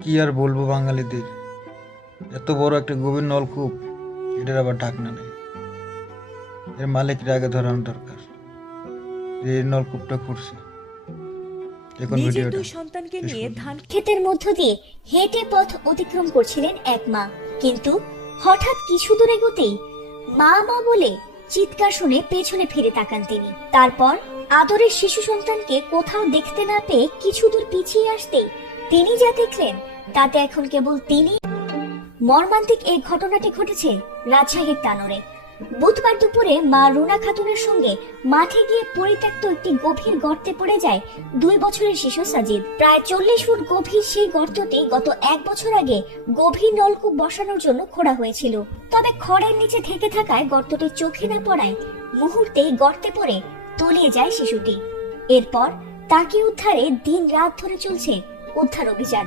কি আর বলবো বাঙালিদের, এত বড় একটা গভীর নলকূপ, এটার আবার ঢাকনা নেই। এর মালিকের আগে ধরানো দরকার যে এই নলকূপটা করছে। এখন নিজের ভিডিওটা দুই সন্তানকে শেষ নিয়ে করুন। ধান ক্ষেতের মধ্য দিয়ে হেঁটে পথ অতিক্রম করছিলেন এক মা, কিন্তু হঠাৎ কিছু দূর এগোতেই মা মা বলে চিৎকার শুনে পেছনে ফিরে তাকান তিনি। তারপর আদরের শিশু সন্তানকে কোথাও দেখতে না পেয়ে কিছু দূর পিছিয়ে আসতেই তিনি যা দেখলেন তাতে এখন কেবল তিনি। মর্মান্তিক এই ঘটনাটি ঘটেছে রাজশাহীর তানোরে। বুধবার দুপুরে মা রুনা খাতুনের সঙ্গে মাঠে গিয়ে পরিত্যক্ত একটি গভীর গর্তে পড়ে যায় 2 বছরের শিশু সাজিদ। প্রায় 40 ফুট গভীর সেই গর্তটি গত 1 বছর আগে গভীর নলকূপ বসানোর জন্য খোঁড়া হয়েছিল। তবে খড়ের নিচে থেকে থাকায় গর্তটি চোখে না পড়ায় মুহূর্তেই গর্তে পড়ে তলিয়ে যায় শিশুটি। এরপর তাকে উদ্ধারে দিন রাত ধরে চলছে উদ্ধার অভিযান।